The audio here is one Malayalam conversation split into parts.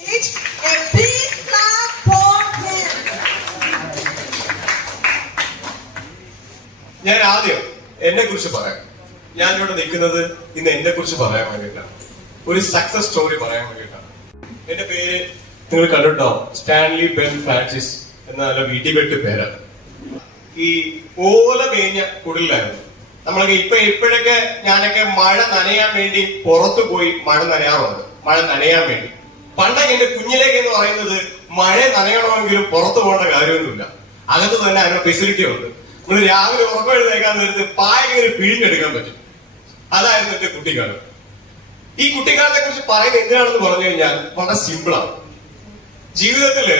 ഞാൻ ആദ്യം എന്നെ കുറിച്ച് പറയാം. ഞാൻ ഇവിടെ നിൽക്കുന്നത് ഇന്ന് എന്നെ കുറിച്ച് പറയാൻ വേണ്ടിയിട്ടാണ്, ഒരു സക്സസ് സ്റ്റോറി പറയാൻ വേണ്ടിയിട്ടാണ്. എന്റെ പേര് നിങ്ങൾ കണ്ടിട്ടോ, സ്റ്റാൻലി ബെൻ ഫ്രാൻസിസ് എന്ന നല്ല വീട്ടിൽപ്പെട്ട് പേരാണ്. ഈ ഓല മേഞ്ഞ കുടിലായിരുന്നു നമ്മളൊക്കെ. ഇപ്പോഴൊക്കെ ഞാനൊക്കെ മഴ നനയാൻ വേണ്ടി പുറത്തു പോയി മഴ നനയാറുണ്ട്, മഴ നനയാൻ വേണ്ടി. പണ്ടൊക്കെ എന്റെ കുഞ്ഞിലേക്ക് എന്ന് പറയുന്നത് മഴ നനയണമെങ്കിലും പുറത്തു പോകേണ്ട കാര്യമൊന്നുമില്ല, അകത്ത് തന്നെ അതിനുള്ള ഫെസിലിറ്റി ഉണ്ട്. നമ്മൾ രാവിലെ ഉറക്കം എഴുന്നേക്കാൻ നേരത്ത് പായ ഇങ്ങനെ പിഴിഞ്ഞെടുക്കാൻ പറ്റും. അതായിരുന്നു എന്റെ കുട്ടിക്കാലം. ഈ കുട്ടിക്കാലത്തെ കുറിച്ച് പറയുന്നത് എന്തിനാണെന്ന് പറഞ്ഞു കഴിഞ്ഞാൽ വളരെ സിമ്പിളാണ്. ജീവിതത്തില്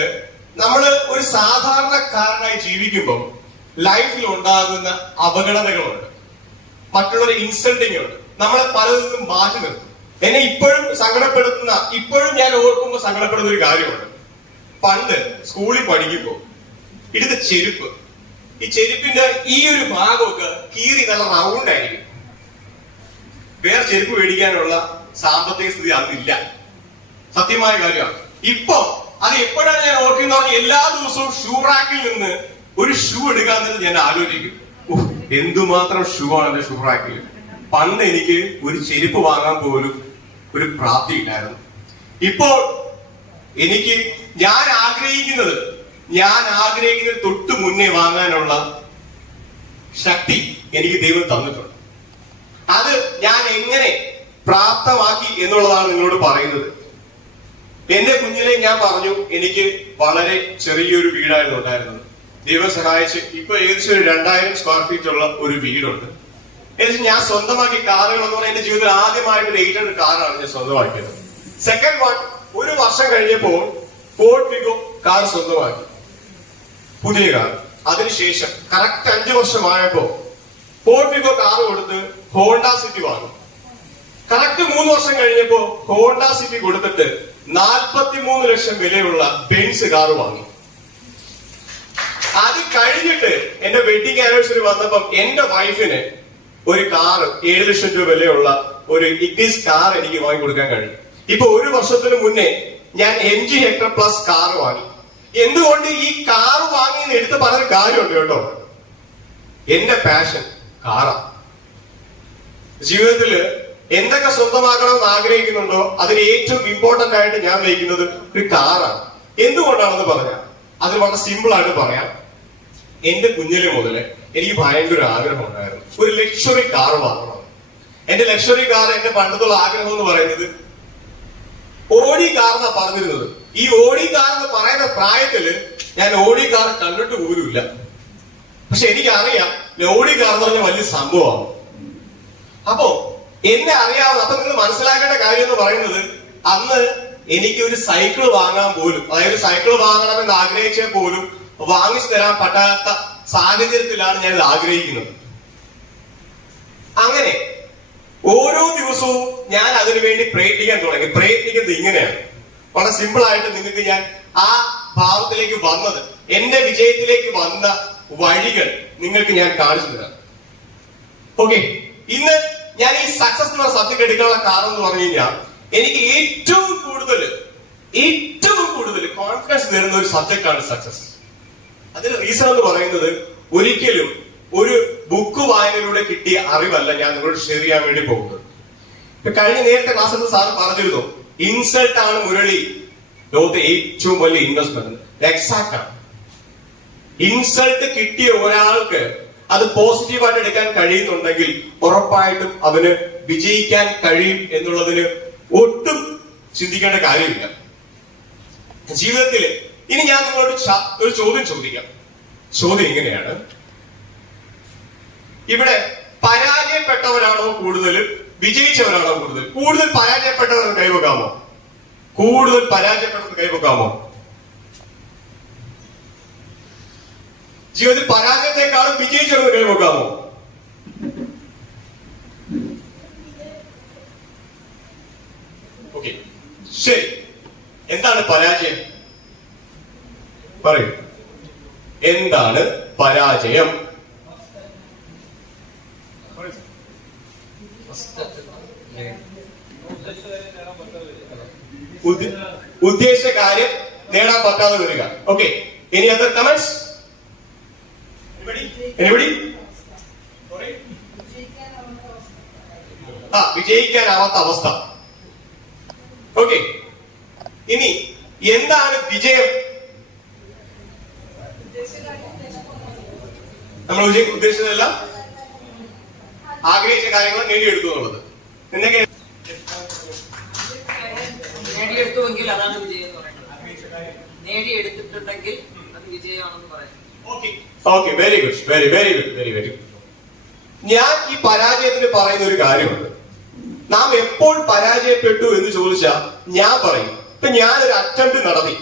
നമ്മൾ ഒരു സാധാരണക്കാരനായി ജീവിക്കുമ്പോൾ ലൈഫിൽ ഉണ്ടാകുന്ന അപകടതകളുണ്ട്, മറ്റുള്ളവരെ ഇൻസൾട്ടിങ് ഉണ്ട്, നമ്മളെ പലതിനും മാറ്റി നിർത്തും. എന്നെ ഇപ്പോഴും സങ്കടപ്പെടുത്തുന്ന, ഇപ്പോഴും ഞാൻ ഓർക്കുമ്പോൾ സങ്കടപ്പെടുന്ന ഒരു കാര്യമുണ്ട്. പണ്ട് സ്കൂളിൽ പഠിക്കുമ്പോൾ ഇടുന്ന ചെരുപ്പ്, ഈ ചെരുപ്പിന്റെ ഈ ഒരു ഭാഗമൊക്കെ കീറി നല്ല റൗണ്ട് ആയിരിക്കും. വേറെ ചെരുപ്പ് മേടിക്കാനുള്ള സാമ്പത്തിക സ്ഥിതി അന്നില്ല, സത്യമായ കാര്യമാണ്. ഇപ്പൊ അത് എപ്പോഴാണ് ഞാൻ ഓർക്കുന്നത്, എല്ലാ ദിവസവും ഷൂ റാക്കിൽ നിന്ന് ഒരു ഷൂ എടുക്കാൻ തന്നെ ഞാൻ ആലോചിക്കും, എന്തുമാത്രം ഷൂ ആണ് എന്റെ ഷൂ റാക്കിൽ. പണ്ട് എനിക്ക് ഒരു ചെരുപ്പ് വാങ്ങാൻ പോലും ഒരു പ്രാപ്തി ഇല്ലായിരുന്നു. ഇപ്പോൾ എനിക്ക് ഞാൻ ആഗ്രഹിക്കുന്നത് തൊട്ടു മുന്നേ വാങ്ങാനുള്ള ശക്തി എനിക്ക് ദൈവം തന്നിട്ടുണ്ട്. അത് ഞാൻ എങ്ങനെ പ്രാപ്തമാക്കി എന്നുള്ളതാണ് നിങ്ങളോട് പറയുന്നത്. എന്റെ കുഞ്ഞിലെ ഞാൻ പറഞ്ഞു, എനിക്ക് വളരെ ചെറിയൊരു വീടായിരുന്നു ഉണ്ടായിരുന്നത്. ദൈവം സഹായിച്ച് ഇപ്പൊ ഏകദേശം ഒരു 2000 സ്ക്വയർ ഫീറ്റ് ഉള്ള ഒരു വീടുണ്ട്. ഏകദേശം ഞാൻ സ്വന്തമാക്കി കാറുകൾ എന്ന് പറഞ്ഞാൽ എന്റെ ജീവിതത്തിൽ ആദ്യമായിട്ട് ഒരു 800 കാറാണ് ഞാൻ സ്വന്തമാക്കിയത്. സെക്കൻഡ് വൺ, ഒരു വർഷം കഴിഞ്ഞപ്പോൾ ഫോർഡ് ഫിഗോ കാർ സ്വന്തമാക്കി, പുതിയ കാർ. അതിനുശേഷം കറക്റ്റ് 5 വർഷമായപ്പോ ഫോർഡ് ഫിഗോ കാർ കൊടുത്ത് ഹോണ്ട സിറ്റി വാങ്ങി. കറക്റ്റ് 3 വർഷം കഴിഞ്ഞപ്പോ ഹോണ്ട സിറ്റി കൊടുത്തിട്ട് 43 ലക്ഷം വിലയുള്ള ബെൻസ് കാർ വാങ്ങി. അത് കഴിഞ്ഞിട്ട് എന്റെ വെഡിങ് ആനിവേഴ്സറി വന്നപ്പം എന്റെ വൈഫിന് ഒരു കാർ 7 ലക്ഷം രൂപ വിലയുള്ള ഒരു ഇഗ്നിസ് കാർ എനിക്ക് വാങ്ങി കൊടുക്കാൻ കഴിയും. ഇപ്പൊ 1 വർഷത്തിന് മുന്നേ ഞാൻ MG ഹെക്ടർ പ്ലസ് കാർ വാങ്ങി. എന്തുകൊണ്ട് ഈ കാർ വാങ്ങിയെന്ന് എടുത്ത് പറഞ്ഞ കാര്യമുണ്ട് കേട്ടോ. എന്റെ പാഷൻ കാറാണ്. ജീവിതത്തില് എന്തൊക്കെ സ്വന്തമാക്കണമെന്ന് ആഗ്രഹിക്കുന്നുണ്ടോ അതിന് ഏറ്റവും ഇമ്പോർട്ടന്റ് ആയിട്ട് ഞാൻ വയ്ക്കുന്നത് ഒരു കാറാണ്. എന്തുകൊണ്ടാണെന്ന് പറഞ്ഞാൽ അത് വളരെ സിമ്പിൾ ആയിട്ട് പറയാം. എന്റെ കുഞ്ഞിലെ മുതല് എനിക്ക് ഭയങ്കര ആഗ്രഹം ഉണ്ടായിരുന്നു, ഒരു ലക്ഷറി കാർ വാങ്ങണം. എന്റെ ലക്ഷറി കാർ, എന്റെ പണ്ടത്തുള്ള ആഗ്രഹം എന്ന് പറയുന്നത് ഓഡി കാർ എന്നാ പറഞ്ഞിരുന്നത്. ഈ ഓഡി കാർ എന്ന് പറയുന്ന പ്രായത്തില് ഞാൻ ഓഡി കാർ കണ്ടിട്ട് പോലുമില്ല. പക്ഷെ എനിക്കറിയാം ഓഡി കാർ എന്ന് പറഞ്ഞാൽ വലിയ സംഭവമാണ്. അപ്പോ എന്നെ അറിയാവുന്ന, അപ്പൊ നിങ്ങൾ മനസ്സിലാക്കേണ്ട കാര്യം എന്ന് പറയുന്നത്, അന്ന് എനിക്ക് ഒരു സൈക്കിൾ വാങ്ങാൻ പോലും, അതായത് സൈക്കിൾ വാങ്ങണമെന്ന് ആഗ്രഹിച്ചാൽ പോലും വാങ്ങിച്ചു തരാൻ പറ്റാത്ത സാഹചര്യത്തിലാണ് ഞാൻ ഇത് ആഗ്രഹിക്കുന്നത്. അങ്ങനെ ഓരോ ദിവസവും ഞാൻ അതിനുവേണ്ടി പ്രയത്നിക്കാൻ തുടങ്ങി. പ്രയത്നിക്കുന്നത് ഇങ്ങനെയാണ്, വളരെ സിമ്പിൾ ആയിട്ട് നിങ്ങൾക്ക് ഞാൻ ആ ഭാവത്തിലേക്ക് വന്നത്, എന്റെ വിജയത്തിലേക്ക് വന്ന വഴികൾ നിങ്ങൾക്ക് ഞാൻ കാണിച്ചു തരാം. ഓക്കെ, ഇന്ന് ഞാൻ ഈ സക്സസ് എന്ന സബ്ജക്ട് എടുക്കാനുള്ള കാരണം എന്ന് പറഞ്ഞു കഴിഞ്ഞാൽ, എനിക്ക് ഏറ്റവും കൂടുതൽ കോൺഫിഡൻസ് തരുന്ന ഒരു സബ്ജക്ട് ആണ് സക്സസ്. അതിന്റെ റീസൺ എന്ന് പറയുന്നത്, ഒരിക്കലും ഒരു ബുക്ക് വായനയിലൂടെ കിട്ടിയ അറിവല്ല ഞാൻ നിങ്ങളോട് ഷെയർ ചെയ്യാൻ വേണ്ടി പോകുന്നത്. കഴിഞ്ഞ നേരത്തെ ക്ലാസ്സിൽ സാർ പറഞ്ഞിരുന്നു, ഇൻസൾട്ട് ആണ് മുരളി ലോകത്തെ ഏറ്റവും വലിയ ഇൻവെസ്റ്റ്മെന്റ്. എക്സാക്ട് ആണ്. ഇൻസൾട്ട് കിട്ടിയ ഒരാൾക്ക് അത് പോസിറ്റീവായിട്ട് എടുക്കാൻ കഴിയുന്നുണ്ടെങ്കിൽ ഉറപ്പായിട്ടും അവന് വിജയിക്കാൻ കഴിയും എന്നുള്ളതിന് ഒട്ടും ചിന്തിക്കേണ്ട കാര്യമില്ല ജീവിതത്തിൽ. ഇനി ഞാൻ നിങ്ങളോട് ഒരു ചോദ്യം ചോദിക്കാം. ചോദ്യം ഇങ്ങനെയാണ്, ഇവിടെ പരാജയപ്പെട്ടവരാണോ കൂടുതൽ, വിജയിച്ചവരാണോ കൂടുതൽ? കൂടുതൽ പരാജയപ്പെട്ടവർ കൈവെക്കാമോ? കൂടുതൽ പരാജയപ്പെട്ടവർ കൈവെക്കാമോ? ജീവിതത്തിൽ പരാജയത്തെക്കാളും വിജയിച്ചവർ കൈവെക്കാമോ? ഓക്കെ, ശരി. എന്താണ് പരാജയം? പറയൂ, എന്താണ് പരാജയം? ഉദ്ദേശിച്ച കാര്യം നേടാൻ പറ്റാതെ വരിക. Okay, any other comments? Anybody? വിജയിക്കാനാവാത്ത അവസ്ഥ. ഓക്കെ, ഇനി എന്താണ് വിജയം? നമ്മൾ ഉദ്ദേശിച്ചതെല്ലാം ആഗ്രഹിച്ച കാര്യങ്ങൾ നേടിയെടുത്തു എന്നുള്ളത്. നിന്നൊക്കെ നേടിയെടുത്തുവെങ്കിൽ അതാണ് വിജയം എന്ന് പറയുന്നത്. നേടിയെടുത്തിട്ടുണ്ടെങ്കിൽ അത് വിജയമാണെന്ന് പറയുന്നത്. Okay, very good, very good. ഞാൻ ഈ പരാജയത്തിന് പറയുന്ന ഒരു കാര്യമുണ്ട്. നാം എപ്പോൾ പരാജയപ്പെട്ടു എന്ന് ചോദിച്ചാൽ ഞാൻ പറയും, ഇപ്പൊ ഞാനൊരു അറ്റംപ്റ്റ് നടത്തി,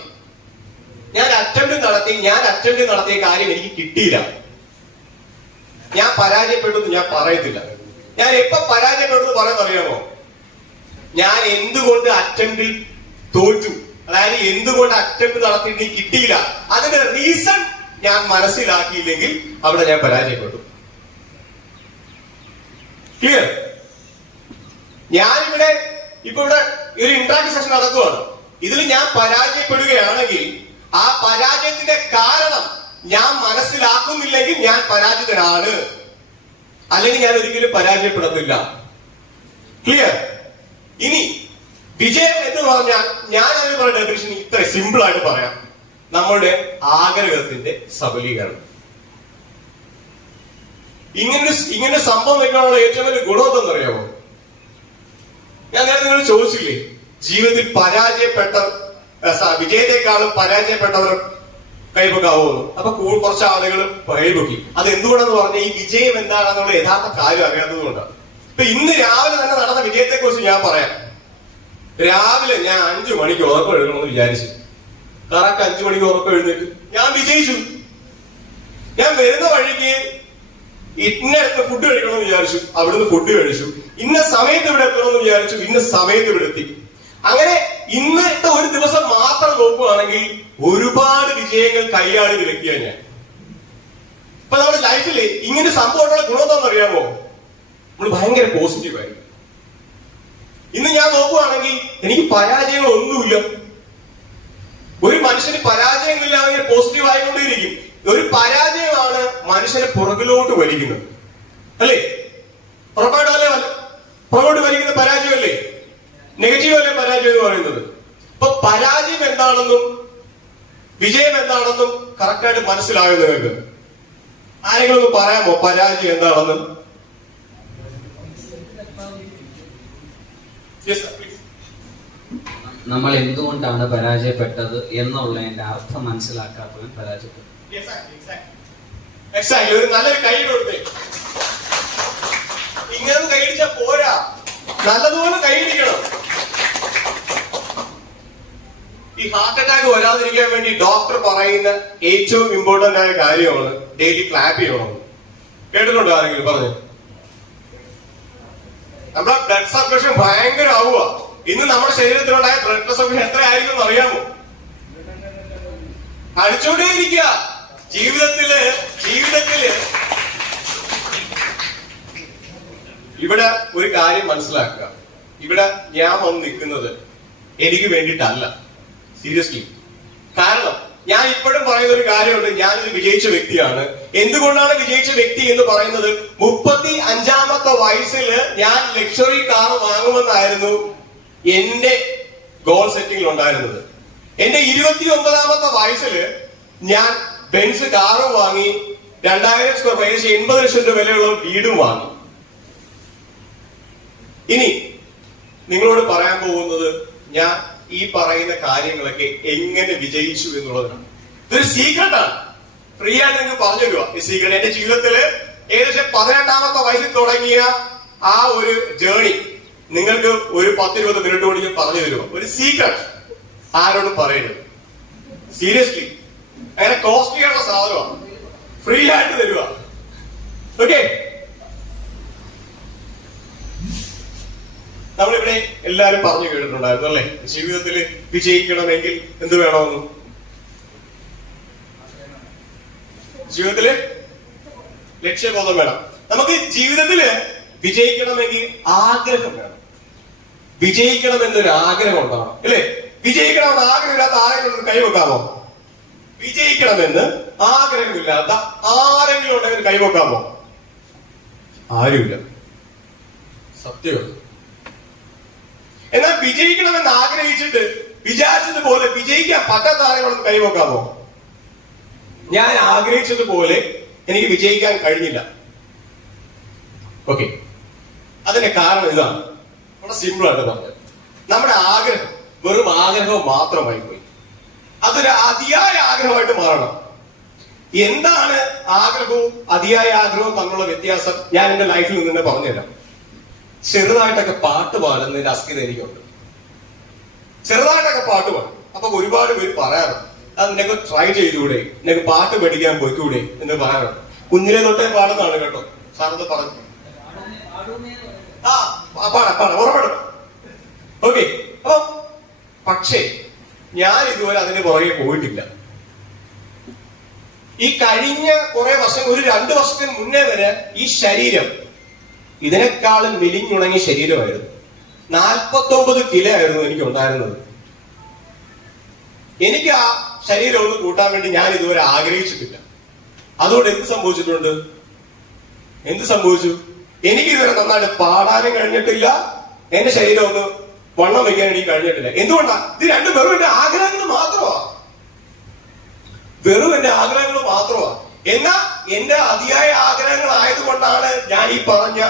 ഞാൻ അറ്റംപ്റ്റ് നടത്തിയ കാര്യം എനിക്ക് കിട്ടിയില്ല, ഞാൻ പരാജയപ്പെട്ടു എന്ന് ഞാൻ പറയത്തില്ല. ഞാൻ എപ്പോ പരാജയപ്പെട്ടു എന്ന് പറയുന്നത് അറിയാമോ? ഞാൻ എന്തുകൊണ്ട് അറ്റംപ്റ്റിൽ തോറ്റു, അതായത് എന്തുകൊണ്ട് അറ്റംപ്റ്റ് നടത്തിയിട്ട് കിട്ടിയില്ല, അതിന്റെ റീസൺ ഞാൻ മനസ്സിലാക്കിയില്ലെങ്കിൽ അവിടെ ഞാൻ പരാജയപ്പെട്ടു. ക്ലിയർ? ഞാനിവിടെ ഇപ്പൊ ഇവിടെ ഒരു ഇന്ററാക്ഷൻ സെഷൻ നടക്കുകയാണ്. ഇതിൽ ഞാൻ പരാജയപ്പെടുകയാണെങ്കിൽ ആ പരാജയത്തിന്റെ കാരണം ഞാൻ മനസ്സിലാക്കുന്നില്ലെങ്കിൽ ഞാൻ പരാജിതനാണ്, അല്ലെങ്കിൽ ഞാൻ ഒരിക്കലും പരാജയപ്പെടത്തില്ല. ക്ലിയർ? ഇനി വിജയം എന്ന് പറഞ്ഞാൽ ഞാൻ അതിന് പറയുന്ന ഡെഫിനിഷൻ ഇത്ര സിമ്പിൾ ആയിട്ട് പറയാം: നമ്മുടെ ആഗ്രഹത്തിന്റെ സബലീകരണം. ഇങ്ങനെ സംഭവം വെക്കാനുള്ള ഏറ്റവും വലിയ ഗുണം എന്തെന്നറിയാമോ? ഞാൻ നേരത്തെ നിങ്ങൾ ചോദിച്ചില്ലേ, ജീവിതത്തിൽ വിജയത്തെക്കാളും പരാജയപ്പെട്ടവർ കൈപൊക്കാവുന്നു. അപ്പൊ കുറച്ച് ആളുകൾ കൈപൊക്കി. അത് എന്തുകൊണ്ടെന്ന് പറഞ്ഞാൽ ഈ വിജയം എന്താണെന്നുള്ള യഥാർത്ഥ കാര്യം അറിയാത്തത് കൊണ്ടാണ്. ഇപ്പൊ ഇന്ന് രാവിലെ തന്നെ നടന്ന വിജയത്തെ കുറിച്ച് ഞാൻ പറയാം. രാവിലെ ഞാൻ 5 മണിക്ക് ഉറക്കം എഴുതണമെന്ന് വിചാരിച്ചു. കറക്റ്റ് 5 മണിക്ക് ഉറക്കം എഴുന്നേറ്റ് ഞാൻ വിജയിച്ചു. ഞാൻ വരുന്ന വഴിക്ക് ഇന്നടത്ത് ഫുഡ് കഴിക്കണമെന്ന് വിചാരിച്ചു, അവിടുന്ന് ഫുഡ് കഴിച്ചു. ഇന്ന സമയത്ത് ഇവിടെ എത്തണമെന്ന് വിചാരിച്ചു, ഇന്ന സമയത്ത് ഇവിടെ എത്തി. അങ്ങനെ ഇന്നത്തെ ഒരു ദിവസം മാത്രം നോക്കുകയാണെങ്കിൽ ഒരുപാട് വിജയങ്ങൾ കൈയാളിയ വ്യക്തിയാണ് ഞാൻ. ഇപ്പൊ നമ്മുടെ ലൈഫിൽ ഇങ്ങനെ സംഭവമുള്ള ഗുണം എന്താണെന്ന് അറിയാമോ? നമ്മൾ ഭയങ്കര പോസിറ്റീവായി. ഇന്ന് ഞാൻ നോക്കുകയാണെങ്കിൽ എനിക്ക് പരാജയങ്ങളൊന്നുമില്ല. ഒരു മനുഷ്യന് പരാജയങ്ങളില്ലാതെ പോസിറ്റീവ് ആയിക്കൊണ്ടേയിരിക്കും. ഒരു പരാജയമാണ് മനുഷ്യനെ പുറകിലോട്ട് വലിക്കുന്നത്, അല്ലേ? പുറകോട്ട് വലിക്കുന്ന പരാജയമല്ലേ? നെഗറ്റീവ് അല്ലേ പരാജയം എന്ന് പറയുന്നത്? ഇപ്പൊ പരാജയം എന്താണെന്നും വിജയം എന്താണെന്നും കറക്റ്റായിട്ട് മനസ്സിലായോ നിങ്ങൾക്ക്? ആരെങ്കിലും ഒന്ന് പറയാമോ പരാജയം എന്താണെന്ന്? നമ്മൾ എന്തുകൊണ്ടാണ് പരാജയപ്പെട്ടത് എന്നുള്ളതിന്റെ അർത്ഥം മനസ്സിലാക്കാത്തവൻ പരാജയപ്പെട്ടു. ഒരു നല്ലൊരു കൈ കൊടുത്തേ. ഇങ്ങനെ കൈയടിച്ചാ പോരാ, നല്ലതുപോലെ കൈയടിക്കണം. ഈ ഹാർട്ട് അറ്റാക്ക് വരാതിരിക്കാൻ വേണ്ടി ഡോക്ടർ പറയുന്ന ഏറ്റവും ഇമ്പോർട്ടന്റ് ആയ കാര്യമാണ് ഡെയിലി ക്ലാപ്പ് ചെയ്യണം. കേട്ടിട്ടുണ്ടോ ആരെങ്കിലും പറഞ്ഞു? നമ്മുടെ ബ്ലഡ് സർക്കുലേഷൻ ഭയങ്കര ആവുക. ഇന്ന് നമ്മുടെ ശരീരത്തിലുണ്ടായ ബ്ലഡ് സർക്കുലേഷൻ എത്ര ആയിരിക്കും അറിയാമോ? അടിച്ചോണ്ടേയിരിക്കുക. ജീവിതത്തില് ഇവിടെ ഒരു കാര്യം മനസ്സിലാക്കുക. ഇവിടെ ഞാൻ വന്ന് നിൽക്കുന്നത് എനിക്ക് വേണ്ടിയിട്ടല്ല, സീരിയസ്ലി. കാരണം ഞാൻ ഇപ്പോഴും പറയുന്ന ഒരു കാര്യമുണ്ട്, ഞാനൊരു വിജയിച്ച വ്യക്തിയാണ്. എന്തുകൊണ്ടാണ് വിജയിച്ച വ്യക്തി എന്ന് പറയുന്നത്? 35-ാമത്തെ വയസ്സിൽ ഞാൻ ലക്ഷറി കാർ വാങ്ങുമെന്നായിരുന്നു എന്റെ ഗോൾ സെറ്റിംഗിൽ ഉണ്ടായിരുന്നത്. എന്റെ 29-ാമത്തെ വയസ്സിൽ ഞാൻ ബെൻസ് കാറും വാങ്ങി, 2000 സ്ക്വയർ ഏകദേശം 80 ലക്ഷം രൂപ വിലയുള്ള വീടും വാങ്ങി. ഇനി നിങ്ങളോട് പറയാൻ പോകുന്നത് ഞാൻ ഈ പറയുന്ന കാര്യങ്ങളൊക്കെ എങ്ങനെ വിജയിച്ചു എന്നുള്ളതാണ്. ഇതൊരു സീക്രട്ടാണ്. ഫ്രീ ആയിട്ട് നിങ്ങൾക്ക് പറഞ്ഞു തരുക ഈ സീക്രട്ട്. എന്റെ ജീവിതത്തില് ഏകദേശം 18-ാമത്തെ വയസ്സിൽ തുടങ്ങിയ ആ ഒരു ജേർണി നിങ്ങൾക്ക് ഒരു 10-20 മിനിറ്റ് കൊണ്ട് ഞാൻ പറഞ്ഞു തരുക. ഒരു സീക്രട്ട് ആരോടും പറയരുത്, സീരിയസ്ലി. അങ്ങനെ കോസ്റ്റ്ലി ആയിട്ടുള്ള സാധനമാണ്, ഫ്രീ ആയിട്ട് തരുക. ഓക്കെ, നമ്മളിവിടെ എല്ലാരും പറഞ്ഞു കേട്ടിട്ടുണ്ടായിരുന്നു അല്ലെ, ജീവിതത്തിൽ വിജയിക്കണമെങ്കിൽ എന്ത് വേണമെന്ന്? ജീവിതത്തില് ലക്ഷ്യബോധം വേണം. നമുക്ക് ജീവിതത്തില് വിജയിക്കണമെങ്കിൽ ആഗ്രഹം വേണം. വിജയിക്കണം എന്നൊരു ആഗ്രഹം ഉണ്ടാവണം, അല്ലെ? വിജയിക്കണമെന്ന് ആഗ്രഹമില്ലാത്ത ആരെങ്കിലും ഒന്ന് കൈവെക്കാമോ? വിജയിക്കണമെന്ന് ആഗ്രഹമില്ലാത്ത ആരെങ്കിലും ഉണ്ടെങ്കിൽ കൈവെക്കാമോ? ആരുമില്ല. സത്യമാണ്. എന്നാൽ വിജയിക്കണമെന്ന് ആഗ്രഹിച്ചിട്ട് വിചാരിച്ചതുപോലെ വിജയിക്കാൻ പറ്റാത്ത ആരെങ്കിലും കൈവെക്കാമോ? ഞാൻ ആഗ്രഹിച്ചതുപോലെ എനിക്ക് വിജയിക്കാൻ കഴിഞ്ഞില്ല. ഓക്കെ, അതിന്റെ കാരണം ഇതാണ്. വളരെ സിമ്പിൾ ആയിട്ട് പറഞ്ഞത്, നമ്മുടെ ആഗ്രഹം വെറും ആഗ്രഹം മാത്രമായി പോയി. അതൊരു അതിയായ ആഗ്രഹമായിട്ട് മാറണം. എന്താണ് ആഗ്രഹവും അതിയായ ആഗ്രഹവും തമ്മിലുള്ള വ്യത്യാസം ഞാൻ എന്റെ ലൈഫിൽ നിന്ന് പറഞ്ഞുതരാം. ചെറുതായിട്ടൊക്കെ പാട്ട് പാടുന്നതിന്റെ അസ്ഥിത എനിക്കുണ്ട്. ചെറുതായിട്ടൊക്കെ പാട്ട് പാടും. അപ്പൊ ഒരുപാട് പേര് പറയാറുണ്ട്, അത് നിനക്ക് ട്രൈ ചെയ്തുകൂടെ, നിനക്ക് പാട്ട് പഠിക്കാൻ പോയിക്കൂടെ എന്ന് പറയാറുണ്ട്. കുഞ്ഞിലെ തൊട്ടേ പാടുന്നതാണ് കേട്ടോ, സാറത് പറഞ്ഞു. പാടാം ഉറപ്പാടും. ഓക്കെ, അപ്പൊ പക്ഷേ ഞാൻ ഇതുവരെ അതിന് പുറകെ പോയിട്ടില്ല. ഈ കഴിഞ്ഞ കുറെ വർഷം, ഒരു 2 വർഷത്തിന് മുന്നേ വരെ ഈ ശരീരം ഇതിനേക്കാളും മെലിഞ്ഞുണങ്ങിയ ശരീരമായിരുന്നു. 49 കിലോ ആയിരുന്നു എനിക്ക് ഉണ്ടായിരുന്നത്. എനിക്ക് ആ ശരീരം ഒന്ന് കൂട്ടാൻ വേണ്ടി ഞാൻ ഇതുവരെ ആഗ്രഹിച്ചിട്ടില്ല. അതുകൊണ്ട് എന്ത് സംഭവിച്ചു? എനിക്ക് ഇതുവരെ നന്നായിട്ട് പാടാനും കഴിഞ്ഞിട്ടില്ല, എന്റെ ശരീരം ഒന്ന് വണ്ണം വയ്ക്കാൻ എനിക്ക് കഴിഞ്ഞിട്ടില്ല. എന്തുകൊണ്ടാ? ഇത് രണ്ടും വെറും എന്റെ ആഗ്രഹങ്ങൾ മാത്രമാ. എന്നാൽ എന്റെ അതിയായ ആഗ്രഹങ്ങൾ ആയതുകൊണ്ടാണ് ഞാൻ ഈ പറഞ്ഞ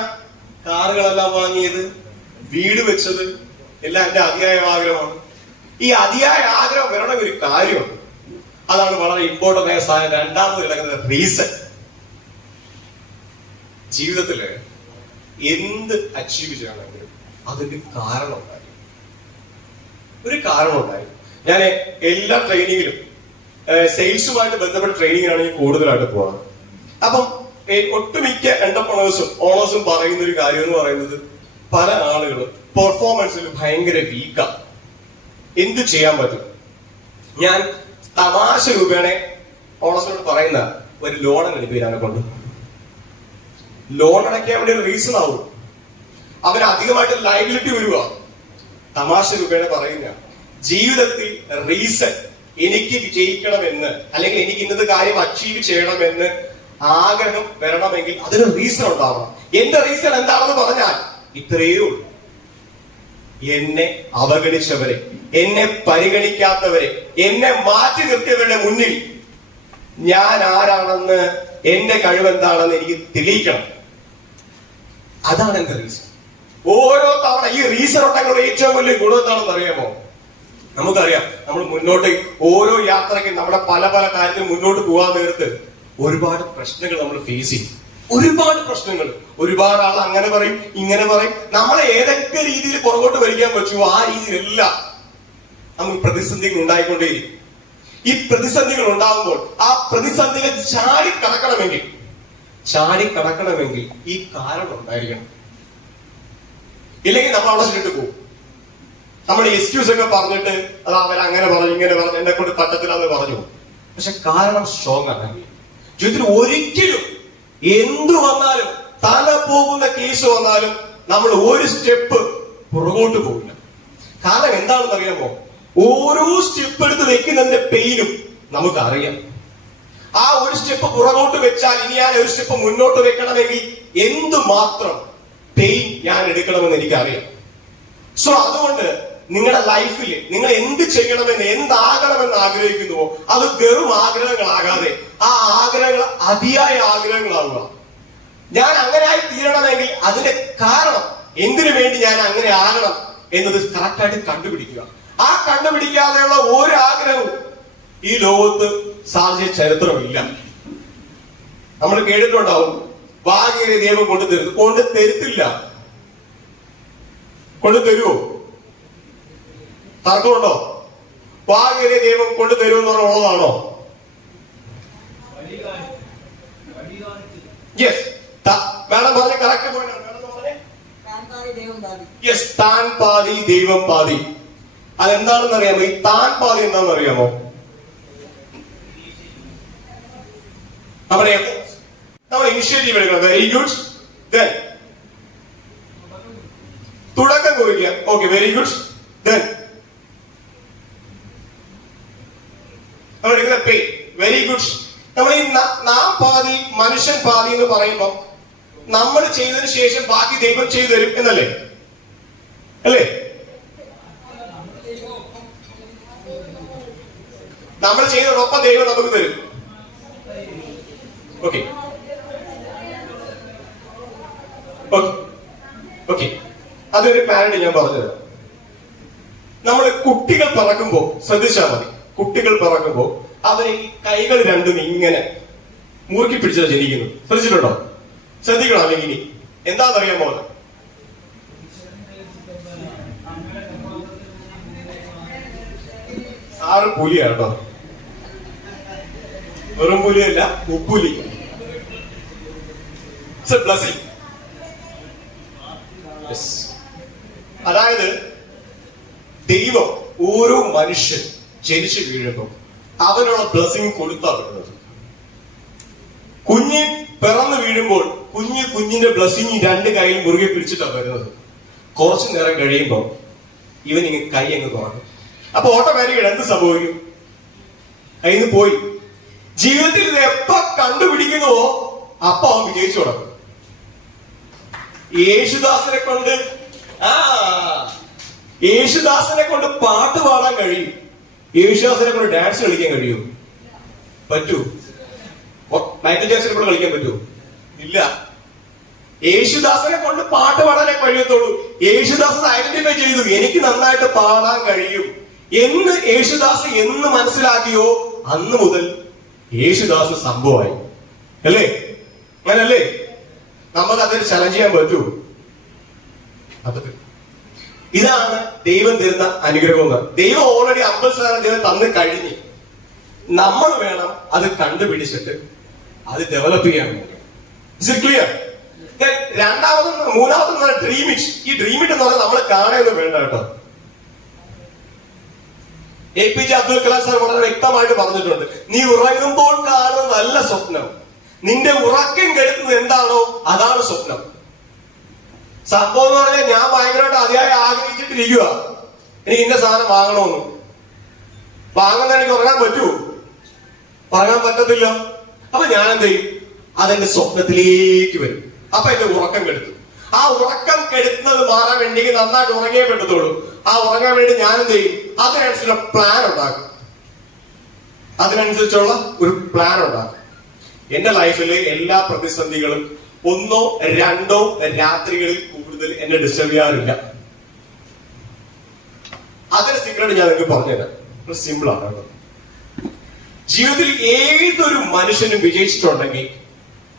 കാറുകളെല്ലാം വാങ്ങിയത്, വീട് വെച്ചത്, എല്ലാം എന്റെ അതിയായ ആഗ്രഹമാണ്. ഈ അതിയായ ആഗ്രഹം വരണ ഒരു കാര്യമുണ്ട്. അതാണ് വളരെ ഇമ്പോർട്ടന്റ് ആയ സാധനം. രണ്ടാമത് കിടക്കുന്നത് റീസൺ. ജീവിതത്തില് എന്ത് അച്ചീവ് ചെയ്യണമെങ്കിലും അതിന്റെ കാരണം ഉണ്ടായി. ഞാൻ എല്ലാ ട്രെയിനിങ്ങിലും സെയിൽസുമായിട്ട് ബന്ധപ്പെട്ട ട്രെയിനിങ്ങിനാണ് ഞാൻ കൂടുതലായിട്ട് പോകുന്നത്. അപ്പം ഒട്ടുമിക്ക എന്റർപ്രണേഴ്സും ഓണേഴ്സും പറയുന്ന ഒരു കാര്യം എന്ന് പറയുന്നത്, പല ആളുകളും പെർഫോമൻസിൽ ഭയങ്കര വീക്കാണ്. എന്ത് ചെയ്യാൻ പറ്റും? ഞാൻ തമാശ രൂപേണ ഓണേഴ്സിനോട് പറയുന്ന ഒരു ലോൺ എടുപ്പിക്കാനെ കൊണ്ട് ലോൺ അടയ്ക്കാൻ വേണ്ടി ഒരു റീസൺ ആവും. അവന് അധികമായിട്ട് ലയബിലിറ്റി വരിക. തമാശ രൂപേണ പറയുന്ന ജീവിതത്തിൽ റീസൺ, എനിക്ക് വിജയിക്കണമെന്ന് അല്ലെങ്കിൽ എനിക്ക് ഇന്നത്തെ കാര്യം അച്ചീവ് ചെയ്യണമെന്ന് ആഗ്രഹം വരണമെങ്കിൽ അതിന് റീസൺ ഉണ്ടാവണം. എന്റെ റീസൺ എന്താണെന്ന് പറഞ്ഞാൽ ഇത്രയേ ഉള്ളൂ. എന്നെ അവഗണിച്ചവരെ, എന്നെ പരിഗണിക്കാത്തവരെ, എന്നെ മാറ്റി നിർത്തിയവരുടെ മുന്നിൽ ഞാൻ ആരാണെന്ന്, എന്റെ കഴിവെന്താണെന്ന് എനിക്ക് തെളിയിക്കണം. അതാണ് എന്റെ റീസൺ. ഓരോ തവണ ഈ റീസൺ ഉണ്ടെങ്കിൽ ഏറ്റവും വലിയ ഗുണം എന്താണെന്ന് അറിയാമോ? നമുക്കറിയാം, നമ്മൾ മുന്നോട്ട് ഓരോ യാത്രയ്ക്ക് നമ്മുടെ പല കാര്യത്തിൽ മുന്നോട്ട് പോകാൻ നേരത്ത് ഒരുപാട് പ്രശ്നങ്ങൾ നമ്മൾ ഫേസ് ചെയ്യും. ഒരുപാട് ആൾ അങ്ങനെ പറയും, ഇങ്ങനെ പറയും. നമ്മളെ ഏതൊക്കെ രീതിയിൽ പുറകോട്ട് വലിക്കാൻ പറ്റുമോ ആ രീതിയിലെല്ലാം നമുക്ക് പ്രതിസന്ധികൾ ഉണ്ടായിക്കൊണ്ടേയിരിക്കും. ഈ പ്രതിസന്ധികൾ ഉണ്ടാകുമ്പോൾ ആ പ്രതിസന്ധികൾ ചാടിക്കടക്കണമെങ്കിൽ ഈ കാരണം ഉണ്ടായിരിക്കണം. ഇല്ലെങ്കിൽ നമ്മൾ അവിടെ ചെന്നിട്ട് പോകും. നമ്മൾ എക്സ്ക്യൂസ് ഒക്കെ പറഞ്ഞിട്ട് അത് അവരങ്ങനെ പറഞ്ഞു, ഇങ്ങനെ പറഞ്ഞു, എന്നെ കൊണ്ട് പറ്റത്തില്ലെന്ന് പറഞ്ഞു. പക്ഷെ കാരണം സ്ട്രോങ് ആണെങ്കിൽ ജീവിതത്തിൽ ഒരിക്കലും എന്തു വന്നാലും, തല പോകുന്ന കേസ് വന്നാലും നമ്മൾ ഒരു സ്റ്റെപ്പ് പുറകോട്ട് പോകില്ല. കാരണം എന്താണെന്ന് അറിയാമോ? ഓരോ സ്റ്റെപ്പ് എടുത്ത് വെക്കുന്നതിന്റെ പെയിനും നമുക്കറിയാം. ആ ഒരു സ്റ്റെപ്പ് പുറകോട്ട് വെച്ചാൽ ഇനി ഞാൻ ഒരു സ്റ്റെപ്പ് മുന്നോട്ട് വെക്കണമെങ്കിൽ എന്തുമാത്രം പെയിൻ ഞാൻ എടുക്കണമെന്ന് എനിക്കറിയാം. സോ അതുകൊണ്ട് നിങ്ങളുടെ ലൈഫിൽ നിങ്ങൾ എന്ത് ചെയ്യണമെന്ന്, എന്താകണമെന്ന് ആഗ്രഹിക്കുന്നുവോ അത് വെറും ആഗ്രഹങ്ങളാകാതെ ആ ആഗ്രഹങ്ങൾ അതിയായ ആഗ്രഹങ്ങളാവുക. ഞാൻ അങ്ങനെയായി തീരണമെങ്കിൽ അതിന്റെ കാരണം, എന്തിനു വേണ്ടി ഞാൻ അങ്ങനെ ആകണം എന്നത് കറക്റ്റായിട്ട് കണ്ടുപിടിക്കുക. ആ കണ്ടുപിടിക്കാതെയുള്ള ഒരു ആഗ്രഹവും ഈ ലോകത്ത് സാധിച്ച ചരിത്രമില്ല. നമ്മൾ കേട്ടിട്ടുണ്ടാവും, വാങ്ങിയ ദൈവം കൊണ്ടുതരത്തില്ല. കൊണ്ടുതരുമോ? തർക്കമുണ്ടോ? വാങ്ങിയ ദൈവം കൊണ്ടുതരുമെന്ന് പറഞ്ഞുള്ളതാണോ? യെസ്, മാഡം പറഞ്ഞ കറക്റ്റ് പോയിന്റ് ആണ്. യെസ്, താൻ പാതി ദൈവം പാതി. അതെന്താണെന്ന് അറിയാമോ? ഈ താൻ പാതി എന്താണെന്ന് അറിയാമോ? നമ്മുടെ ഇനിഷ്യേറ്റീവ് എടുക്കണം. Very good. ദെൻ തുടക്കം കുറിക്കുക. Okay, very good. ദെൻ നമ്മൾ എടുക്കുന്ന പേ. Very good. നമ്മൾ ഈ നാം പാതി മനുഷ്യൻ പാതി എന്ന് പറയുമ്പോൾ നമ്മൾ ചെയ്തതിന് ശേഷം ബാക്കി ദൈവം ചെയ്തു തരും എന്നല്ലേ? അല്ലേ? നമ്മൾ ചെയ്യുന്നതോടൊപ്പം ദൈവം നമുക്ക് തരും. ഓക്കെ ഓക്കെ അതൊരു പാരന്റ് ഞാൻ പറഞ്ഞത്. നമ്മൾ കുട്ടികൾ പിറക്കുമ്പോ ശ്രദ്ധിച്ചാൽ മതി. കുട്ടികൾ പിറക്കുമ്പോ അവരെ ഈ കൈകൾ രണ്ടും ഇങ്ങനെ മുറുക്കി പിടിച്ചാണ് ജനിക്കുന്നത്. ശ്രദ്ധിച്ചിട്ടുണ്ടോ? ശ്രദ്ധിക്കണം. അല്ലെങ്കിൽ ഇനി എന്താണെന്നറിയാമോ? സാറ് പുലിയാട്ടോ. വെറും പുലിയല്ല, ഉപ്പുലി. ബ്ലസ്സിംഗ്. അതായത് ദൈവം ഓരോ മനുഷ്യൻ ജനിച്ചു വീഴുമ്പോൾ അവനുള്ള ബ്ലസ്സിംഗ് കൊടുത്താ വരുന്നത്. കുഞ്ഞ് പിറന്നു വീഴുമ്പോൾ കുഞ്ഞിന്റെ ബ്ലസ്സിംഗ് രണ്ട് കൈയിൽ മുറുകെ പിടിച്ചിട്ടാണ് വരുന്നത്. കുറച്ചു നേരം കഴിയുമ്പോൾ ഇവൻ ഇങ്ങനെ കൈ അങ്ങ് തുറക്കും. അപ്പൊ ഓട്ടോമാറ്റിക്കലി എന്ത് സംഭവിക്കും? കയ്യിൽ നിന്ന് പോയി. ജീവിതത്തിൽ ഇത് എപ്പോ കണ്ടുപിടിക്കുന്നുവോ അപ്പൊ അവൻ വിജയിച്ചു തുടങ്ങും. യേശുദാസിനെ കൊണ്ട് പാട്ട് പാടാൻ കഴിയും. യേശുദാസിനെ കൊണ്ട് ഡാൻസ് കളിക്കാൻ കഴിയും? പറ്റൂ? മൈക്കിൾ ജാക്സനെ കൊണ്ട് കളിക്കാൻ പറ്റൂ? ഇല്ല. യേശുദാസിനെ കൊണ്ട് പാട്ട് പാടാനേ കഴിയത്തുള്ളൂ. യേശുദാസ് ഐഡന്റിഫൈ ചെയ്തു, എനിക്ക് നന്നായിട്ട് പാടാൻ കഴിയും എന്ന് യേശുദാസ് എന്ന് മനസ്സിലാക്കിയോ അന്ന് മുതൽ യേശുദാസ് സംഭവമായി. അല്ലേ? അങ്ങനല്ലേ? നമുക്ക് അതൊരു ചലഞ്ച് ചെയ്യാൻ പറ്റൂ? അതൊക്കെ ഇതാണ് ദൈവം തരുന്ന അനുഗ്രഹം. ദൈവം ഓൾറെഡി 50% ദൈവം തന്നു കഴിഞ്ഞ് നമ്മൾ വേണം അത് കണ്ടുപിടിച്ചിട്ട് അത് ഡെവലപ്പ് ചെയ്യാൻ. ക്ലിയർ? മൂന്നാമത് ഡ്രീം ഇറ്റ്. ഈ ഡ്രീം ഇറ്റ് എന്ന് പറഞ്ഞാൽ നമ്മൾ കാണുന്നത് വേണ്ട കേട്ടോ. APJ അബ്ദുൽ കലാം സാർ വളരെ വ്യക്തമായിട്ട് പറഞ്ഞിട്ടുണ്ട്, നീ ഉറങ്ങുമ്പോൾ കാണുന്ന നല്ല സ്വപ്നം, നിന്റെ ഉറക്കം കെടുത്തുന്നത് എന്താണോ അതാണ് സ്വപ്നം. സംഭവം എന്ന് പറഞ്ഞാൽ ഞാൻ ഭയങ്കരമായിട്ട് അതിയായി ആഗ്രഹിച്ചിട്ടിരിക്കുക, എനിക്ക് ഇന്ന സാധനം വാങ്ങണമെന്ന്. വാങ്ങുന്ന എനിക്ക് ഉറങ്ങാൻ പറ്റുമോ? പറയാൻ പറ്റത്തില്ല. അപ്പൊ ഞാൻ എന്ത് ചെയ്യും? അതെന്റെ സ്വപ്നത്തിലേക്ക് വരും. അപ്പൊ എന്റെ ഉറക്കം കെടുത്തു. ആ ഉറക്കം കെടുത്തുന്നത് മാറാൻ വേണ്ടി നന്നായിട്ട് ഉറങ്ങിയേ പറ്റത്തുള്ളൂ. ആ ഉറങ്ങാൻ വേണ്ടി ഞാൻ എന്ത് ചെയ്യും? അതിനനുസരിച്ചുള്ള പ്ലാൻ ഉണ്ടാക്കും. അതിനനുസരിച്ചുള്ള ഒരു പ്ലാൻ ഉണ്ടാക്കും. എന്റെ ലൈഫിലെ എല്ലാ പ്രതിസന്ധികളും 1 or 2 രാത്രികളിൽ കൂടുതൽ എന്നെ ഡിസ്റ്റർബ് ചെയ്യാറില്ല. അതിന് സീക്രട്ട് ഞാൻ നിങ്ങൾക്ക് പറഞ്ഞുതരാം. സിമ്പിൾ ആണ് കേട്ടോ. ജീവിതത്തിൽ ഏതൊരു മനുഷ്യനും വിജയിച്ചിട്ടുണ്ടെങ്കിൽ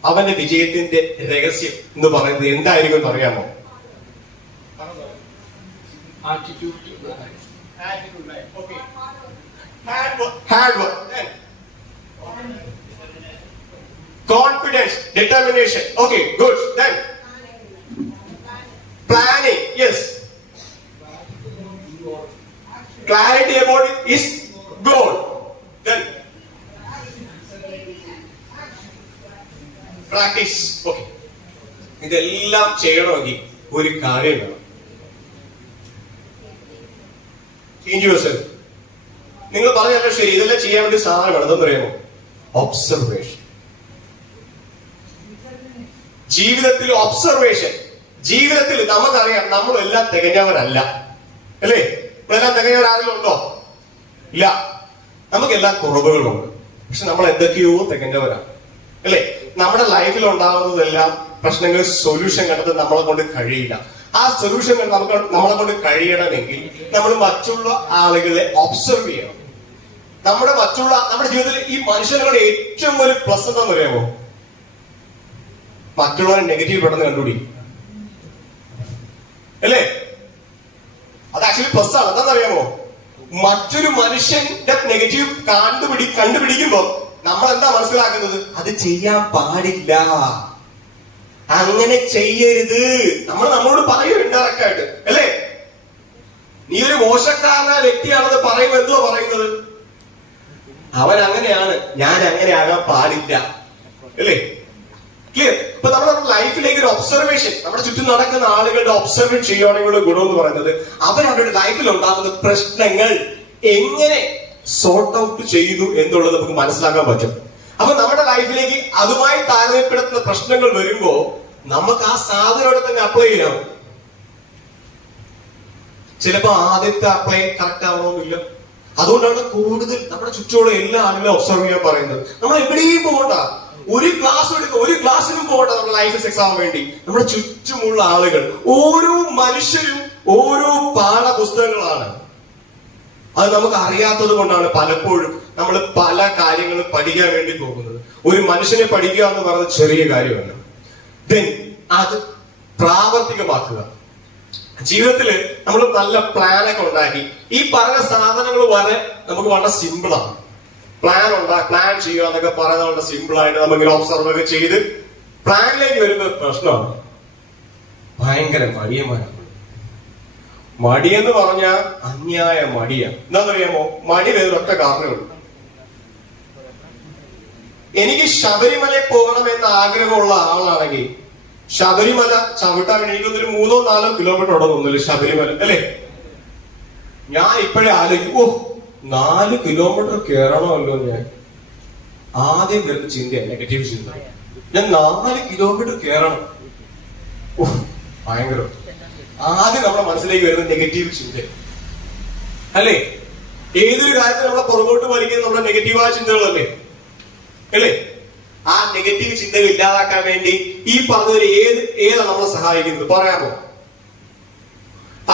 അവന്റെ വിജയത്തിന്റെ രഹസ്യം എന്ന് പറയുന്നത് എന്തായിരിക്കും എന്ന് അറിയാമോ? Hard work, confidence, determination. Okay, good. Then planning. Yes. Clarity about it is goal. Then practice. Okay. ഇതെല്ലാം ചെയ്യണമെങ്കിൽ ഒരു കാര്യം വേണം. Change yourself. നിങ്ങൾ പറഞ്ഞല്ലോ ശരി, ഇതെല്ലാം ചെയ്യാൻ വേണ്ടി സാധനം വേണം. എന്തെന്ന് അറിയാമോ? ഒബ്സർവേഷൻ. ജീവിതത്തിൽ ഒബ്സർവേഷൻ. ജീവിതത്തിൽ നമുക്കറിയാം നമ്മളെല്ലാം തികഞ്ഞവരല്ല, അല്ലേ? നമ്മളെല്ലാം തികഞ്ഞവരാരെങ്കിലും ഉണ്ടോ? ഇല്ല. നമുക്കെല്ലാം കുറവുകളുണ്ട്. പക്ഷെ നമ്മൾ എന്തൊക്കെയോ തികഞ്ഞവരാണ്, അല്ലേ? നമ്മുടെ ലൈഫിൽ ഉണ്ടാകുന്നതെല്ലാം പ്രശ്നങ്ങൾ സൊല്യൂഷൻ കണ്ടെത്താൻ നമ്മളെ കൊണ്ട് കഴിയില്ല. ആ സൊല്യൂഷൻ നമ്മളെ കൊണ്ട് കഴിയണമെങ്കിൽ നമ്മൾ മറ്റുള്ള ആളുകളെ ഒബ്സർവ് ചെയ്യണം. നമ്മുടെ ജീവിതത്തിൽ ഈ മനുഷ്യരുടെ ഏറ്റവും വലിയ പ്ലസ് എന്താണെന്ന് അറിയാമോ? മറ്റുള്ളവരെ നെഗറ്റീവ് പെട്ടെന്ന് കണ്ടുപിടി, അല്ലേ? അത് ആക്ച്വലി പ്ലസ് ആണ്. എന്താണെന്നറിയാമോ? മറ്റൊരു മനുഷ്യന്റെ നെഗറ്റീവ് കണ്ടുപിടിക്കുമ്പോ നമ്മൾ എന്താ മനസ്സിലാക്കുന്നത്? അത് ചെയ്യാൻ പാടില്ല, അങ്ങനെ ചെയ്യരുത്. നമ്മളോട് പറയൂ ഇൻഡയറക്റ്റ് ആയിട്ട്, അല്ലേ? നീ ഒരു മോശക്കാരനായ വ്യക്തിയാണെന്ന് പറയുമ്പോൾ എന്തുവാ പറയുന്നത്? അവൻ അങ്ങനെയാണ്, ഞാൻ അങ്ങനെ ആകാൻ പാടില്ല, അല്ലേ? ക്ലിയർ? ഇപ്പൊ നമ്മുടെ ലൈഫിലേക്ക് ഒരു ഒബ്സർവേഷൻ, നമ്മുടെ ചുറ്റും നടക്കുന്ന ആളുകളുടെ ഒബ്സർവേഷൻ ചെയ്യുകയാണെങ്കിലുള്ള ഗുണം എന്ന് പറയുന്നത് അവരവരുടെ ലൈഫിൽ ഉണ്ടാകുന്ന പ്രശ്നങ്ങൾ എങ്ങനെ സോർട്ട് ഔട്ട് ചെയ്യുന്നു എന്നുള്ളത് നമുക്ക് മനസ്സിലാക്കാൻ പറ്റും. അപ്പൊ നമ്മുടെ ലൈഫിലേക്ക് അതുമായി താരതമ്യപ്പെടുത്തുന്ന പ്രശ്നങ്ങൾ വരുമ്പോ നമുക്ക് ആ സാധനം തന്നെ അപ്ലൈ ചെയ്യാം. ചിലപ്പോ ആദ്യത്തെ അപ്ലൈ കറക്റ്റ് ആവണമെന്നില്ല. അതുകൊണ്ടാണ് കൂടുതൽ നമ്മുടെ ചുറ്റോടെ എല്ലാ ആളുകളും ഒബ്സർവ് ചെയ്യാൻ പറയുന്നത്. നമ്മൾ എവിടെയും പോകണ്ട, ഒരു ക്ലാസ്സിനും പോകണ്ട നമ്മുടെ ലൈഫ് സക്സസ് ആവാൻ വേണ്ടി. നമ്മുടെ ചുറ്റുമുള്ള ആളുകൾ, ഓരോ മനുഷ്യരും ഓരോ പാഠപുസ്തകങ്ങളാണ്. അത് നമുക്ക് അറിയാത്തത് കൊണ്ടാണ് പലപ്പോഴും നമ്മൾ പല കാര്യങ്ങളും പഠിക്കാൻ വേണ്ടി പോകുന്നത്. ഒരു മനുഷ്യനെ പഠിക്കുക എന്ന് പറയുന്നത് ചെറിയ കാര്യമല്ല. ദെൻ അത് പ്രാവർത്തികമാക്കുക. ജീവിതത്തിൽ നമ്മൾ നല്ല പ്ലാനൊക്കെ ഉണ്ടാക്കി ഈ പറഞ്ഞ സാധനങ്ങൾ നമുക്ക് വളരെ സിമ്പിളാണ്. പ്ലാൻ ചെയ്യുക എന്നൊക്കെ പറയുന്നത് വളരെ സിമ്പിൾ ആയിട്ട് നമ്മളിങ്ങനെ ഒബ്സർവ് ഒക്കെ ചെയ്ത് പ്ലാനിലേക്ക് വരുന്ന പ്രശ്നമാണ് ഭയങ്കര മടിയന്മാരാണ്. മടിയെന്ന് പറഞ്ഞാൽ അന്യായ മടിയാണ്. എന്താണെന്നറിയാമോ? മടി വേറൊറ്റ കാരണമേ ഉള്ളൂ. എനിക്ക് ശബരിമലയിൽ പോകണമെന്ന് ആഗ്രഹമുള്ള ആളാണെങ്കിൽ ശബരിമല ചവിട്ടാൻ വേണ്ടി എനിക്കൊന്നൊരു 3-4 കിലോമീറ്റർ അവിടെ തോന്നില്ല ശബരിമല, അല്ലേ? ഞാൻ ഇപ്പോഴേ ആലോചിക്കും, 4 കിലോമീറ്റർ കയറണമല്ലോ. ഞാൻ ആദ്യം വരുന്ന ചിന്തയാണ് നെഗറ്റീവ് ചിന്ത. ഞാൻ 4 കിലോമീറ്റർ കയറണം, ഭയങ്കര. ആദ്യം നമ്മുടെ മനസ്സിലേക്ക് വരുന്ന നെഗറ്റീവ് ചിന്ത, അല്ലേ? ഏതൊരു കാര്യത്തിൽ നമ്മളെ പുറകോട്ട് വലിക്കുന്നത് നമ്മുടെ നെഗറ്റീവായ ചിന്തകളല്ലേ, അല്ലേ? ആ നെഗറ്റീവ് ചിന്തകൾ ഇല്ലാതാക്കാൻ വേണ്ടി ഈ പറഞ്ഞതിൽ ഏതാണ് നമ്മളെ സഹായിക്കുന്നത് പറയാമോ?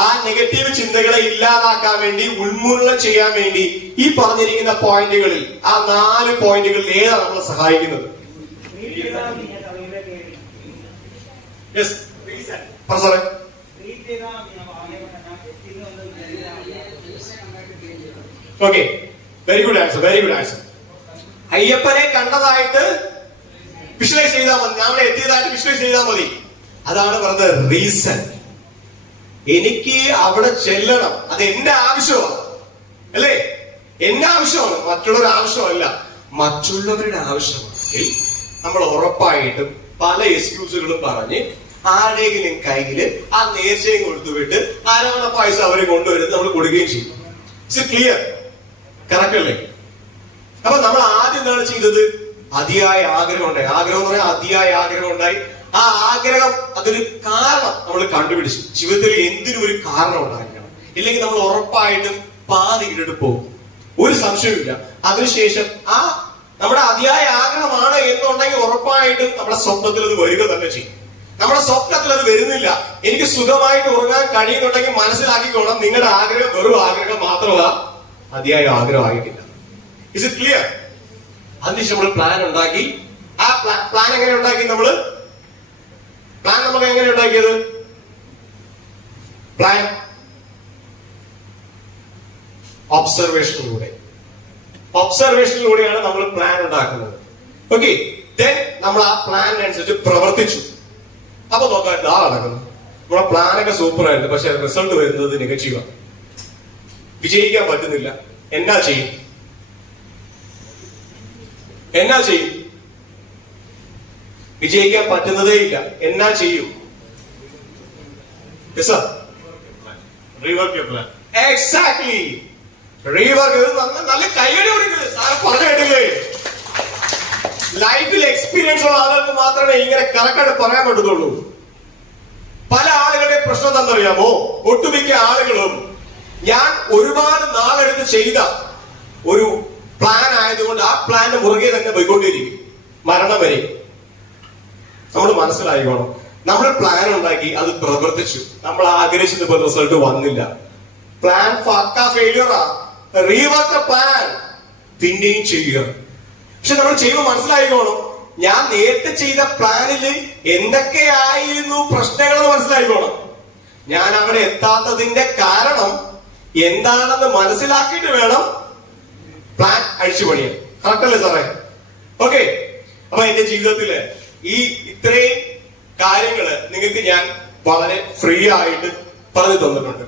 ആ നെഗറ്റീവ് ചിന്തകളെ ഇല്ലാതാക്കാൻ വേണ്ടി, ഉന്മൂലനം ചെയ്യാൻ വേണ്ടി ഈ പറഞ്ഞിരിക്കുന്ന പോയിന്റുകളിൽ, ആ 4 പോയിന്റുകളിൽ ഏതാണ് നമ്മളെ സഹായിക്കുന്നത്? Okay, very good answer, very good answer. അയ്യപ്പനെ കണ്ടതായിട്ട് വിഷ്വലൈസ് ചെയ്താൽ മതി, ഞാൻ എത്തിയതായിട്ട് വിഷ്വലൈസ് ചെയ്താൽ മതി. അതാണ് പറഞ്ഞത് റീസൺ. എനിക്ക് അവിടെ ചെല്ലണം, അത് എന്റെ ആവശ്യമാണ്, അല്ലേ? എന്റെ ആവശ്യമാണ്, മറ്റുള്ളവരുടെ ആവശ്യമല്ല. മറ്റുള്ളവരുടെ ആവശ്യമാണെങ്കിൽ നമ്മൾ ഉറപ്പായിട്ടും പല എക്സ്ക്യൂസുകളും പറഞ്ഞ് ആരെങ്കിലും കയ്യില് ആ നേർച്ചയും കൊടുത്തുവിട്ട് ആരാണ് പൈസ അവരെ കൊണ്ടുവരുന്നത് നമ്മൾ കൊടുക്കുകയും ചെയ്യും. ഇറ്റ്സ് ക്ലിയർ, കറക്റ്റ് അല്ലേ? അപ്പൊ നമ്മൾ ആദ്യം എന്താണ് ചെയ്തത്? അതിയായ ആഗ്രഹം ഉണ്ടായി. ആഗ്രഹം എന്ന് പറഞ്ഞാൽ അതിയായ ആഗ്രഹം ഉണ്ടായി. ആ ആഗ്രഹം, അതൊരു കാരണം നമ്മൾ കണ്ടുപിടിച്ചു. ജീവിതത്തിൽ എന്തിനും ഒരു കാരണം ഉണ്ടായിരിക്കണം, ഇല്ലെങ്കിൽ നമ്മൾ ഉറപ്പായിട്ടും പാതി ഇട്ടിട്ട് പോകും, ഒരു സംശയമില്ല. അതിനുശേഷം ആ നമ്മുടെ അതിയായ ആഗ്രഹമാണ് എന്നുണ്ടെങ്കിൽ ഉറപ്പായിട്ടും നമ്മുടെ സ്വപ്നത്തിൽ അത് വരിക തന്നെ ചെയ്യും. നമ്മുടെ സ്വപ്നത്തിൽ അത് വരുന്നില്ല, എനിക്ക് സുഖമായിട്ട് ഉറങ്ങാൻ കഴിയുന്നുണ്ടെങ്കിൽ മനസ്സിലാക്കിക്കോണം, നിങ്ങളുടെ ആഗ്രഹം വെറും ആഗ്രഹം മാത്രമല്ല, അതിയായ ആഗ്രഹമായിട്ടില്ല. Is it clear? അതിനുശേഷം നമ്മൾ പ്ലാൻ ഉണ്ടാക്കി. ആ പ്ലാൻ എങ്ങനെ ഉണ്ടാക്കി? നമുക്ക് എങ്ങനെ ഉണ്ടാക്കിയത്? പ്ലാൻ ഒബ്സർവേഷനിലൂടെയാണ് നമ്മൾ പ്ലാൻ ഉണ്ടാക്കുന്നത്. ഓക്കെ, ദെൻ നമ്മൾ ആ പ്ലാനിനനുസരിച്ച് പ്രവർത്തിച്ചു. അപ്പൊ നോക്കാം ഇതാ നടക്കുന്നു. നമ്മുടെ പ്ലാനൊക്കെ സൂപ്പർ ആയിരുന്നു, പക്ഷെ റിസൾട്ട് വരുന്നത് നെഗറ്റീവാണ്. വിജയിക്കാൻ പറ്റുന്നില്ല. എന്നാ ചെയ്യും? വിജയിക്കാൻ പറ്റുന്നതേ ഇല്ല. എന്നാ ചെയ്യും? Exactly, rework. നല്ല കൈയടി കൊടുക്കുന്നത് സാറ് പറഞ്ഞു കേട്ടില്ലേ? ലൈഫിൽ എക്സ്പീരിയൻസ് ഉള്ള ആളുകൾക്ക് മാത്രമേ ഇങ്ങനെ കറക്റ്റായിട്ട് പറയാൻ പറ്റത്തുള്ളൂ. പല ആളുകളുടെ പ്രശ്നം എന്താണെന്നറിയാമോ? ഒട്ടുമിക്ക ആളുകളും ഞാൻ ഒരുപാട് നാളെടുത്ത് ചെയ്ത ഒരു പ്ലാൻ ആയതുകൊണ്ട് ആ പ്ലാന്റെ മുറുകെ തന്നെ പോയിക്കൊണ്ടിരിക്കും മരണം വരെ. നമ്മൾ മനസ്സിലായിക്കോണം, നമ്മൾ പ്ലാൻ ഉണ്ടാക്കി, അത് പ്രവർത്തിച്ചു, നമ്മൾ ആഗ്രഹിച്ചത് റിസൾട്ട് വന്നില്ല. പ്ലാൻ ഫെയിലിയറാ. റീവർക്ക് പ്ലാൻ, പിന്നെയും ചെയ്യുക. പക്ഷെ നമ്മൾ ചെയ്യുമ്പോൾ മനസ്സിലായിക്കോണം, ഞാൻ നേരത്തെ ചെയ്ത പ്ലാനിൽ എന്തൊക്കെയായിരുന്നു പ്രശ്നങ്ങളെന്ന് മനസ്സിലായിക്കോണം. ഞാൻ അവിടെ എത്താത്തതിന്റെ കാരണം എന്താണെന്ന് മനസ്സിലാക്കിയിട്ട് വേണം പ്ലാൻ അഴിച്ചു പണിയാൻ. കറക്റ്റ് അല്ലേ സാറേ? ഓക്കെ, അപ്പൊ എന്റെ ജീവിതത്തില് ഈ ഇത്രയും കാര്യങ്ങള് നിങ്ങൾക്ക് ഞാൻ വളരെ ഫ്രീ ആയിട്ട് പറഞ്ഞു തന്നിട്ടുണ്ട്.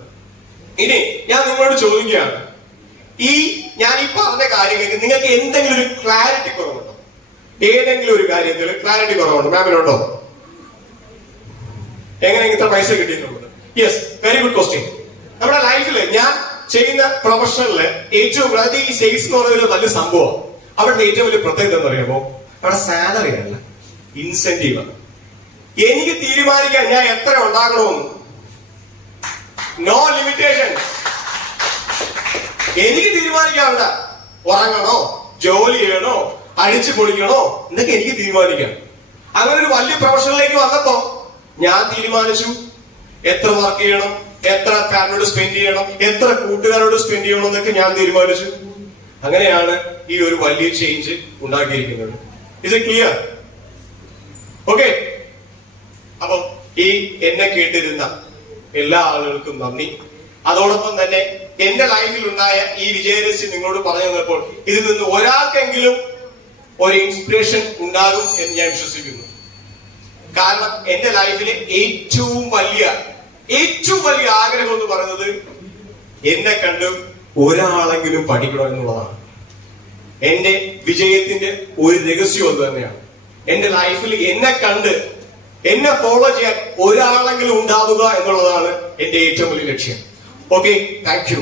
ഇനി ഞാൻ നിങ്ങളോട് ചോദിക്കുകയാണ്, ഞാൻ ഈ പറഞ്ഞ കാര്യങ്ങൾക്ക് നിങ്ങൾക്ക് എന്തെങ്കിലും ഒരു ക്ലാരിറ്റി കുറവുണ്ടോ? ഏതെങ്കിലും ഒരു കാര്യത്തിൽ ക്ലാരിറ്റി കുറവുണ്ടോ? മാമിനുണ്ടോ? എങ്ങനെ ഇത്ര പൈസ കിട്ടിയിട്ടുള്ളത്? Yes, very good question. നമ്മുടെ ലൈഫിൽ ഞാൻ ചെയ്യുന്ന പ്രൊഫഷനില് ഏറ്റവും അതായത് ഈ സെയിൽസ് എന്ന് പറയുന്ന ഒരു വലിയ സംഭവം. അവിടുത്തെ ഏറ്റവും വലിയ പ്രത്യേകത എന്ന് പറയുമ്പോ അവിടെ സാലറി അല്ല, ഇൻസെന്റീവ് ആണ്. എനിക്ക് തീരുമാനിക്കാൻ ഞാൻ എത്ര ഉണ്ടാക്കണമെന്ന്. No limitation. എനിക്ക് തീരുമാനിക്കാറുണ്ട. ഉറങ്ങണോ, ജോലി ചെയ്യണോ, അടിച്ചു പൊളിക്കണോ എന്നൊക്കെ എനിക്ക് തീരുമാനിക്കാം. അങ്ങനെ ഒരു വലിയ പ്രൊഫഷനിലേക്ക് വന്നപ്പോ ഞാൻ തീരുമാനിച്ചു എത്ര വർക്ക് ചെയ്യണം, എത്ര ഫാമിലിയോട് സ്പെൻഡ് ചെയ്യണം, എത്ര കൂട്ടുകാരോട് സ്പെൻഡ് ചെയ്യണം എന്നൊക്കെ ഞാൻ തീരുമാനിച്ചു. അങ്ങനെയാണ് ഈ ഒരു വലിയ ചേഞ്ച് ഉണ്ടാക്കിയിരിക്കുന്നത്. Is it clear? ഓക്കെ. അപ്പൊ ഈ എന്നെ കേട്ടിരുന്ന എല്ലാ ആളുകൾക്കും നന്ദി. അതോടൊപ്പം തന്നെ എന്റെ ലൈഫിൽ ഉണ്ടായ ഈ വിജയരഹസ്യം നിങ്ങളോട് പറഞ്ഞു തന്നപ്പോൾ ഇതിൽ നിന്ന് ഒരാൾക്കെങ്കിലും ഒരു ഇൻസ്പിറേഷൻ ഉണ്ടാകും എന്ന് ഞാൻ വിശ്വസിക്കുന്നു. കാരണം എന്റെ ലൈഫിലെ ഏറ്റവും വലിയ ആഗ്രഹം എന്ന് പറയുന്നത് എന്നെ കണ്ട് ഒരാളെങ്കിലും പഠിക്കണം എന്നുള്ളതാണ്. എന്റെ വിജയത്തിന്റെ ഒരു രഹസ്യം അത് തന്നെയാണ്. എന്റെ ലൈഫിൽ എന്നെ കണ്ട് എന്നെ ഫോളോ ചെയ്യാൻ ഒരാളെങ്കിലും ഉണ്ടാവുക എന്നുള്ളതാണ് എന്റെ ഏറ്റവും വലിയ ലക്ഷ്യം. Okay, thank you.